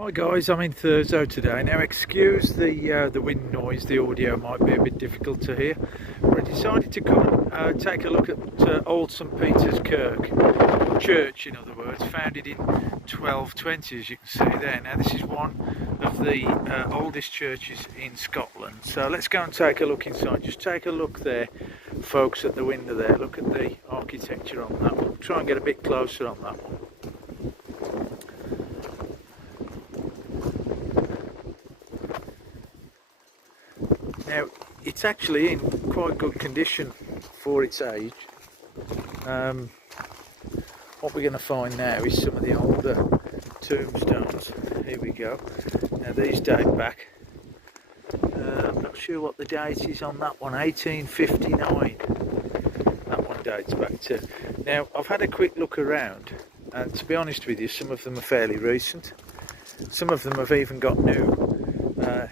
Hi guys, I'm in Thurso today. Now excuse the wind noise, the audio might be a bit difficult to hear, but I decided to come and take a look at old St. Peter's Kirk, church in other words, founded in 1220 as you can see there. Now this is one of the oldest churches in Scotland, so let's go and take a look inside. Just take a look there folks at the window there, look at the architecture on that one. Try and get a bit closer on that one. Now, it's actually in quite good condition for its age. What we're going to find now is some of the older tombstones. Here we go. Now these date back. I'm not sure what the date is on that one, 1859. That one dates back to. Now, I've had a quick look around, and to be honest with you, some of them are fairly recent. Some of them have even got new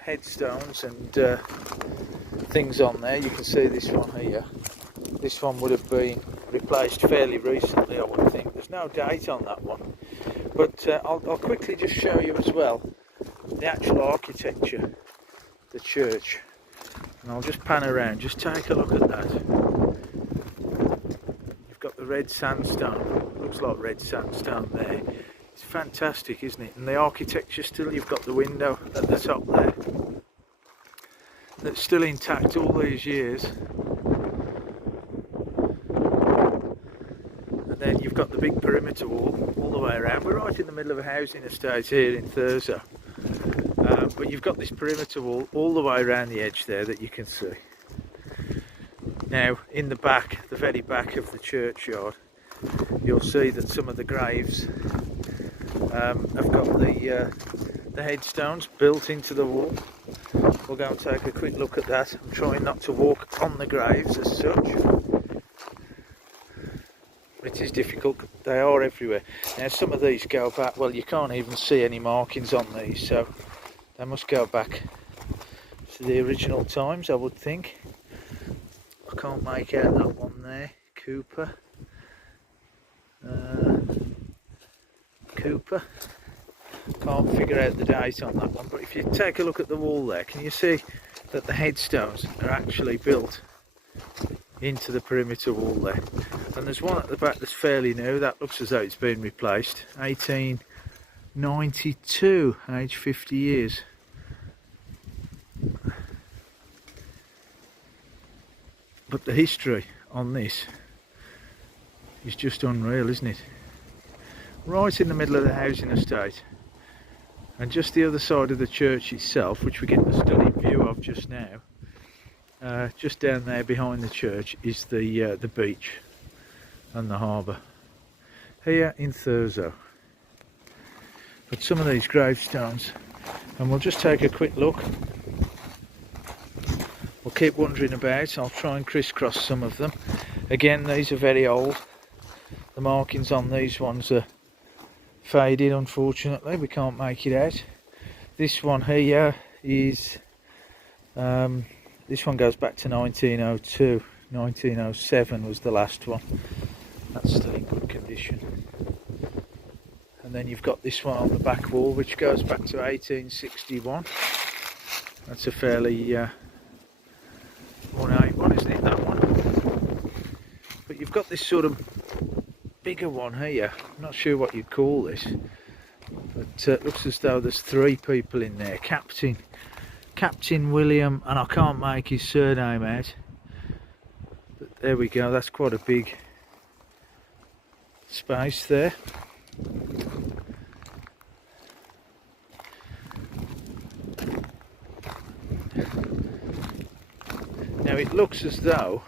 headstones and things on there. You can see this one here. This one would have been replaced fairly recently, I would think. There's no date on that one, but I'll quickly just show you as well the actual architecture, the church, and I'll just pan around. Just take a look at that. You've got the red sandstone. Looks like red sandstone there. It's fantastic, isn't it? And the architecture still, you've got the window at the top there that's still intact all these years. And then you've got the big perimeter wall all the way around. We're right in the middle of a housing estate here in Thurso. But you've got this perimeter wall all the way around the edge there that you can see. Now, in the back, the very back of the churchyard, you'll see that some of the graves have got the headstones built into the wall. We'll go and take a quick look at that. I'm trying not to walk on the graves as such. It is difficult, they are everywhere. Now some of these go back, well you can't even see any markings on these, so they must go back to the original times, I would think. I can't make out that one there, Cooper. Can't figure out the date on that one, but if you take a look at the wall there, can you see that the headstones are actually built into the perimeter wall there? And there's one at the back that's fairly new, that looks as though it's been replaced. 1892, age 50 years. But the history on this is just unreal, isn't it? Right in the middle of the housing estate, and just the other side of the church itself, which we're getting a stunning view of just now, just down there behind the church is the beach and the harbour here in Thurso. But some of these gravestones, and we'll just take a quick look. We'll keep wandering about. I'll try and crisscross some of them. Again, these are very old. The markings on these ones are faded, unfortunately. We can't make it out. This one here is this one goes back to 1902. 1907 was the last one. That's still in good condition. And then you've got this one on the back wall, which goes back to 1861. That's a fairly ornate one, isn't it, that one? But you've got this sort of bigger one here. I'm not sure what you'd call this, but it looks as though there's three people in there. Captain William, and I can't make his surname out, but there we go. That's quite a big space there. Now it looks as though,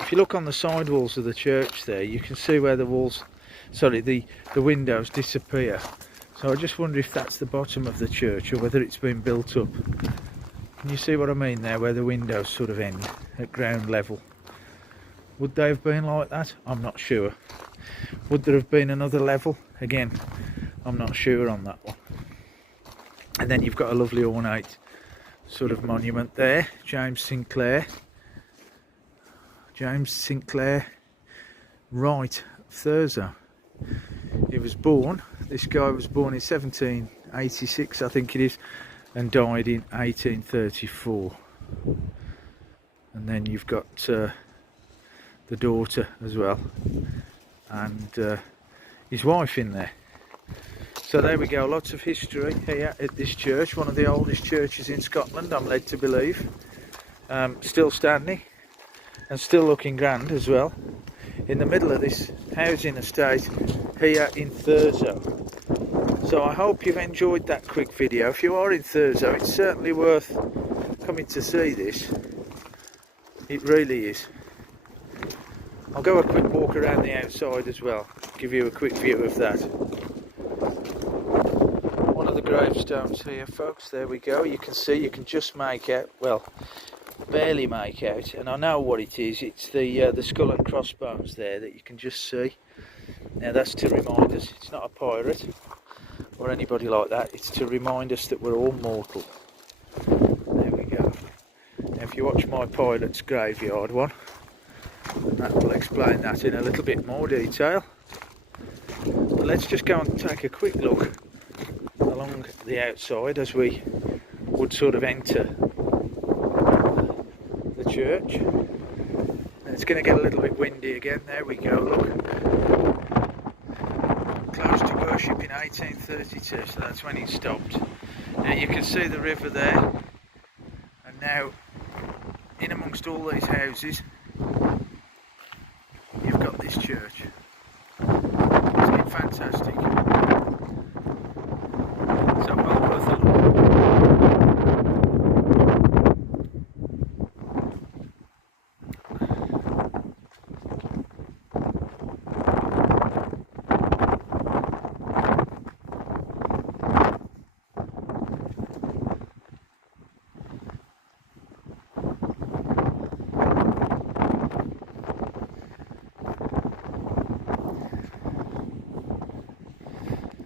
if you look on the side walls of the church there, you can see where the walls, sorry, the windows disappear. So I just wonder if that's the bottom of the church or whether it's been built up. Can you see what I mean there, where the windows sort of end at ground level? Would they have been like that? I'm not sure. Would there have been another level? Again, I'm not sure on that one. And then you've got a lovely ornate sort of monument there, James Sinclair, Wright, Thurso. He was born This guy was born in 1786, I think it is, and died in 1834. And then you've got the daughter as well, and his wife in there. So there we go, lots of history here at this church, one of the oldest churches in Scotland, I'm led to believe. Still standing and still looking grand as well, in the middle of this housing estate here in Thurso. So I hope you've enjoyed that quick video. If you are in Thurso, it's certainly worth coming to see this. It really is. I'll go a quick walk around the outside as well, give you a quick view of that. One of the gravestones here, folks, there we go. You can see, you can just make out, well, barely make out, and I know what it is. It's the skull and crossbones there that you can just see. Now that's to remind us, it's not a pirate or anybody like that, it's to remind us that we're all mortal. There we go. Now if you watch my pilot's graveyard one, that will explain that in a little bit more detail. But let's just go and take a quick look along the outside as we would sort of enter the church. And it's going to get a little bit windy again. There we go, look. Closed to worship in 1832, so that's when he stopped. Now you can see the river there, and now in amongst all these houses you've got this church. Isn't it fantastic? So well worth a look.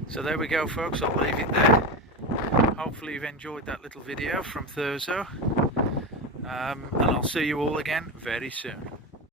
So there we go, folks, I'll leave it there. Hopefully you've enjoyed that little video from Thurso, and I'll see you all again very soon.